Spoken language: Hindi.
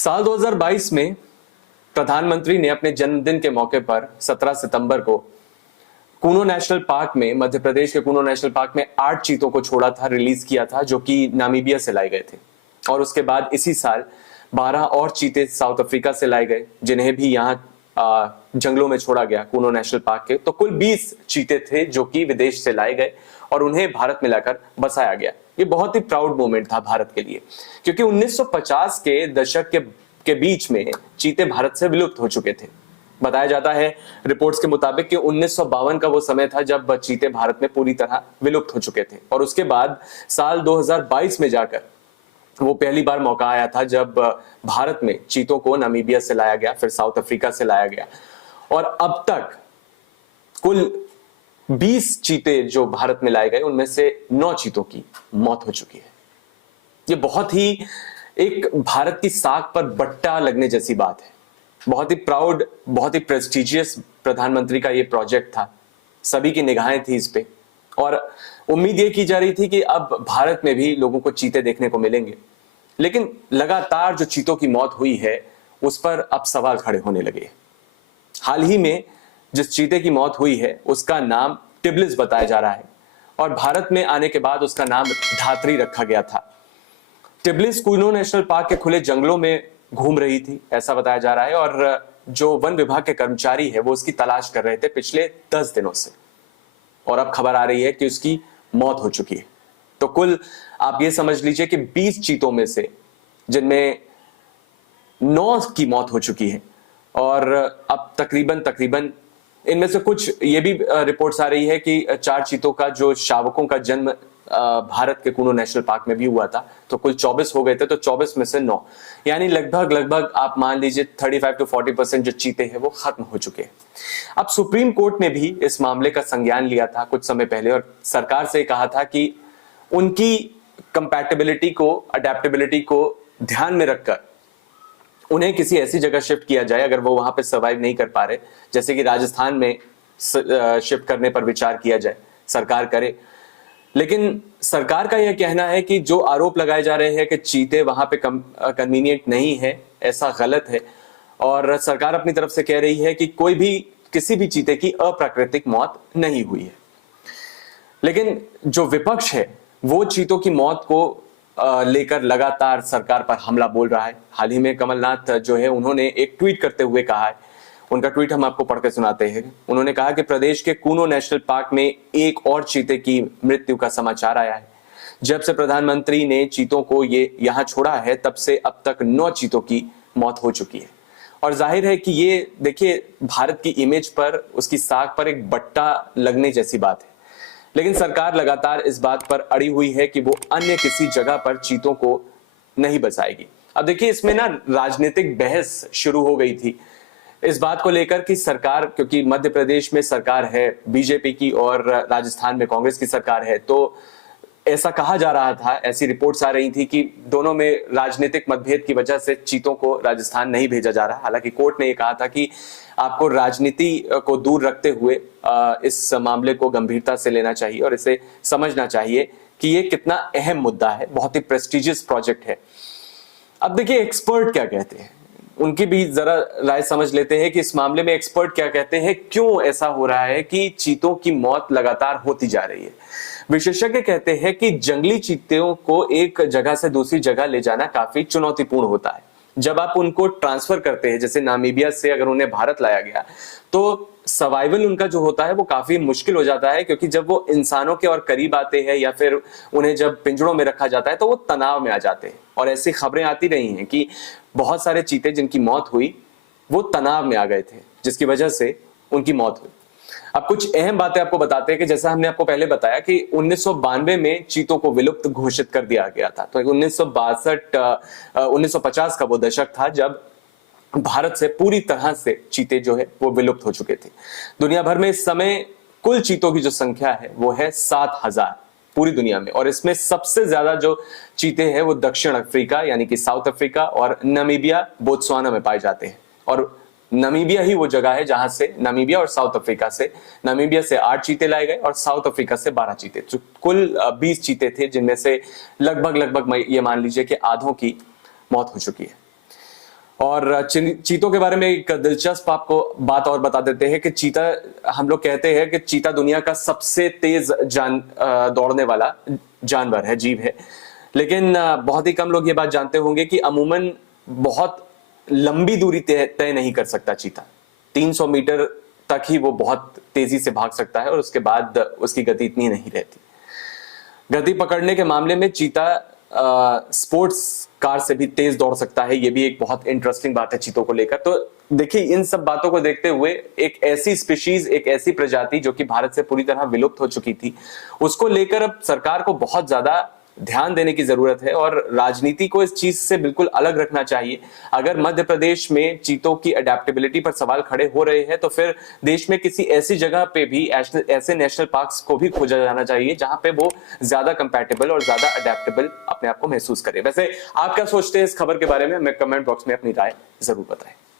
साल 2022 में प्रधानमंत्री ने अपने जन्मदिन के मौके पर 17 सितंबर को कूनो नेशनल पार्क में, मध्य प्रदेश के कूनो नेशनल पार्क में 8 चीतों को छोड़ा था, रिलीज किया था, जो कि नामीबिया से लाए गए थे। और उसके बाद इसी साल 12 और चीते साउथ अफ्रीका से लाए गए, जिन्हें भी यहाँ जंगलों में छोड़ा गया कूनो नेशनल पार्क के। तो कुल 20 चीते थे जो कि विदेश से लाए गए और उन्हें भारत में लाकर बसाया गया। ये बहुत ही प्राउड मोमेंट था भारत के लिए, क्योंकि 1950 के दशक के बीच में चीते भारत से विलुप्त हो चुके थे। बताया जाता है रिपोर्ट्स के मुताबिक कि 1952 का वो समय था जब चीते भारत में पूरी तरह विलुप्त हो चुके थे। और उसके बाद साल 2022 में जाकर वो पहली बार मौका आया था जब भारत में चीतों को नामीबिया से लाया गया, फिर साउथ अफ्रीका से लाया गया। और अब तक कुल 20 चीते जो भारत में लाए गए, उनमें से 9 चीतों की मौत हो चुकी है। ये बहुत ही एक भारत की साख पर बट्टा लगने जैसी बात है। बहुत ही प्राउड, बहुत ही प्रेस्टिजियस प्रधानमंत्री का ये प्रोजेक्ट था। सभी की निगाहें थी इस पे और उम्मीद ये की जा रही थी कि अब भारत में भी लोगों को चीते देखने को मिलेंगे। लेकिन लगातार जो चीतों की मौत हुई है उस पर अब सवाल खड़े होने लगे। हाल ही में जिस चीते की मौत हुई है उसका नाम टिब्लिस बताया जा रहा है और भारत में आने के बाद उसका नाम धात्री रखा गया था। टिब्लिस कूनो नेशनल पार्क के खुले जंगलों में घूम रही थी, ऐसा बताया जा रहा है। और जो वन विभाग के कर्मचारी है वो उसकी तलाश कर रहे थे पिछले 10 दिनों से, और अब खबर आ रही है कि उसकी मौत हो चुकी है। तो कुल आप ये समझ लीजिए कि 20 चीतों में से जिनमें 9 की मौत हो चुकी है और अब तकरीबन इनमें से कुछ ये भी रिपोर्ट्स आ रही है कि 4 चीतों का जो शावकों का जन्म भारत के कूनो नेशनल पार्क में भी हुआ था। तो कुल 24 हो गए थे, तो 24 में से 9, यानी लगभग आप मान लीजिए 35 to 40% जो चीते हैं वो खत्म हो चुके हैं। अब सुप्रीम कोर्ट ने भी इस मामले का संज्ञान लिया था कुछ समय पहले और सरकार से कहा था कि उनकी कंपैटिबिलिटी को, अडेप्टेबिलिटी को ध्यान में रखकर उन्हें किसी ऐसी जगह शिफ्ट किया जाए अगर वो वहां पे सर्वाइव नहीं कर पा रहे, जैसे कि राजस्थान में शिफ्ट करने पर विचार किया जाए, सरकार करे। लेकिन सरकार का यह कहना है कि जो आरोप लगाए जा रहे हैं कि चीते वहां पे कन्वीनियंट नहीं है, ऐसा गलत है। और सरकार अपनी तरफ से कह रही है कि कोई भी, किसी भी चीते की अप्राकृतिक मौत नहीं हुई है। लेकिन जो विपक्ष है वो चीतों की मौत को लेकर लगातार सरकार पर हमला बोल रहा है। हाल ही में कमलनाथ जो है उन्होंने एक ट्वीट करते हुए कहा है, उनका ट्वीट हम आपको पढ़कर सुनाते हैं। उन्होंने कहा कि प्रदेश के कूनो नेशनल पार्क में एक और चीते की मृत्यु का समाचार आया है। जब से प्रधानमंत्री ने चीतों को ये यहां छोड़ा है तब से अब तक 9 चीतों की मौत हो चुकी है। और जाहिर है कि ये देखिए भारत की इमेज पर, उसकी साख पर एक बट्टा लगने जैसी बात है। लेकिन सरकार लगातार इस बात पर अड़ी हुई है कि वो अन्य किसी जगह पर चीतों को नहीं बसाएगी। अब देखिए इसमें ना राजनीतिक बहस शुरू हो गई थी इस बात को लेकर कि सरकार, क्योंकि मध्य प्रदेश में सरकार है बीजेपी की और राजस्थान में कांग्रेस की सरकार है, तो ऐसा कहा जा रहा था, ऐसी रिपोर्ट्स आ रही थी कि दोनों में राजनीतिक मतभेद की वजह से चीतों को राजस्थान नहीं भेजा जा रहा। हालांकि कोर्ट ने यह कहा था कि आपको राजनीति को दूर रखते हुए इस मामले को गंभीरता से लेना चाहिए और इसे समझना चाहिए कि ये कितना अहम मुद्दा है, बहुत ही प्रेस्टिजियस प्रोजेक्ट है। अब देखिए एक्सपर्ट क्या कहते हैं, उनकी भी जरा राय समझ लेते हैं कि इस मामले में एक्सपर्ट क्या कहते हैं, क्यों ऐसा हो रहा है कि चीतों की मौत लगातार होती जा रही है। विशेषज्ञ कहते हैं कि जंगली चीतों को एक जगह से दूसरी जगह ले जाना काफी चुनौतीपूर्ण होता है। जब आप उनको ट्रांसफर करते हैं, जैसे नामीबिया से अगर उन्हें भारत लाया गया, तो सर्वाइवल उनका जो होता है वो काफी मुश्किल हो जाता है, क्योंकि जब वो इंसानों के और करीब आते हैं या फिर उन्हें जब पिंजरों में रखा जाता है तो वो तनाव में आ जाते हैं। और ऐसी खबरें आती रही हैं कि बहुत सारे चीते जिनकी मौत हुई वो तनाव में आ गए थे, जिसकी वजह से उनकी मौत हुई। अब कुछ अहम बातें आपको बताते हैं कि जैसा हमने आपको पहले बताया कि 1992 में चीतों को विलुप्त घोषित कर दिया गया था। तो 1950 का वो दशक था जब भारत से पूरी तरह से चीते जो है वो विलुप्त हो चुके थे। दुनिया भर में इस समय कुल चीतों की जो संख्या है वो है 7,000 पूरी दुनिया में, और इसमें सबसे ज्यादा जो चीते हैं वो दक्षिण अफ्रीका यानी कि साउथ अफ्रीका और नामीबिया, बोत्सवाना में पाए जाते हैं। और नामीबिया ही वो जगह है जहां से, नामीबिया और साउथ अफ्रीका से, नामीबिया से 8 चीते लाए गए और साउथ अफ्रीका से 12 चीते, जो कुल 20 चीते थे, जिनमें से लगभग ये मान लीजिए कि आधों की मौत हो चुकी है। और चीतों के बारे में एक दिलचस्प आपको बात और बता देते हैं कि चीता, हम लोग कहते हैं कि चीता दुनिया का सबसे तेज दौड़ने वाला जानवर है, जीव है। लेकिन बहुत ही कम लोग ये बात जानते होंगे कि अमूमन बहुत लंबी दूरी तय नहीं कर सकता चीता। 300 मीटर तक ही वो बहुत तेजी से भाग सकता है और उसके बाद उसकी गति इतनी नहीं रहती। गति पकड़ने के मामले में चीता स्पोर्ट्स कार से भी तेज दौड़ सकता है। ये भी एक बहुत इंटरेस्टिंग बात है चीतों को लेकर। तो देखिए, इन सब बातों को देखते हुए एक ऐसी स्पीशीज, एक ऐसी प्रजाति जो कि भारत से पूरी तरह विलुप्त हो चुकी थी, उसको लेकर अब सरकार को बहुत ज्यादा ध्यान देने की जरूरत है और राजनीति को इस चीज से बिल्कुल अलग रखना चाहिए। अगर मध्य प्रदेश में चीतों की अडेप्टेबिलिटी पर सवाल खड़े हो रहे हैं तो फिर देश में किसी ऐसी जगह पे भी ऐसे नेशनल पार्क्स को भी खोजा जाना चाहिए जहां पे वो ज्यादा कंपैटिबल और ज्यादा अडेप्टेबल अपने आप को महसूस करे। वैसे आप क्या सोचते हैं इस खबर के बारे में? हमें कमेंट बॉक्स में अपनी राय जरूर बताएं।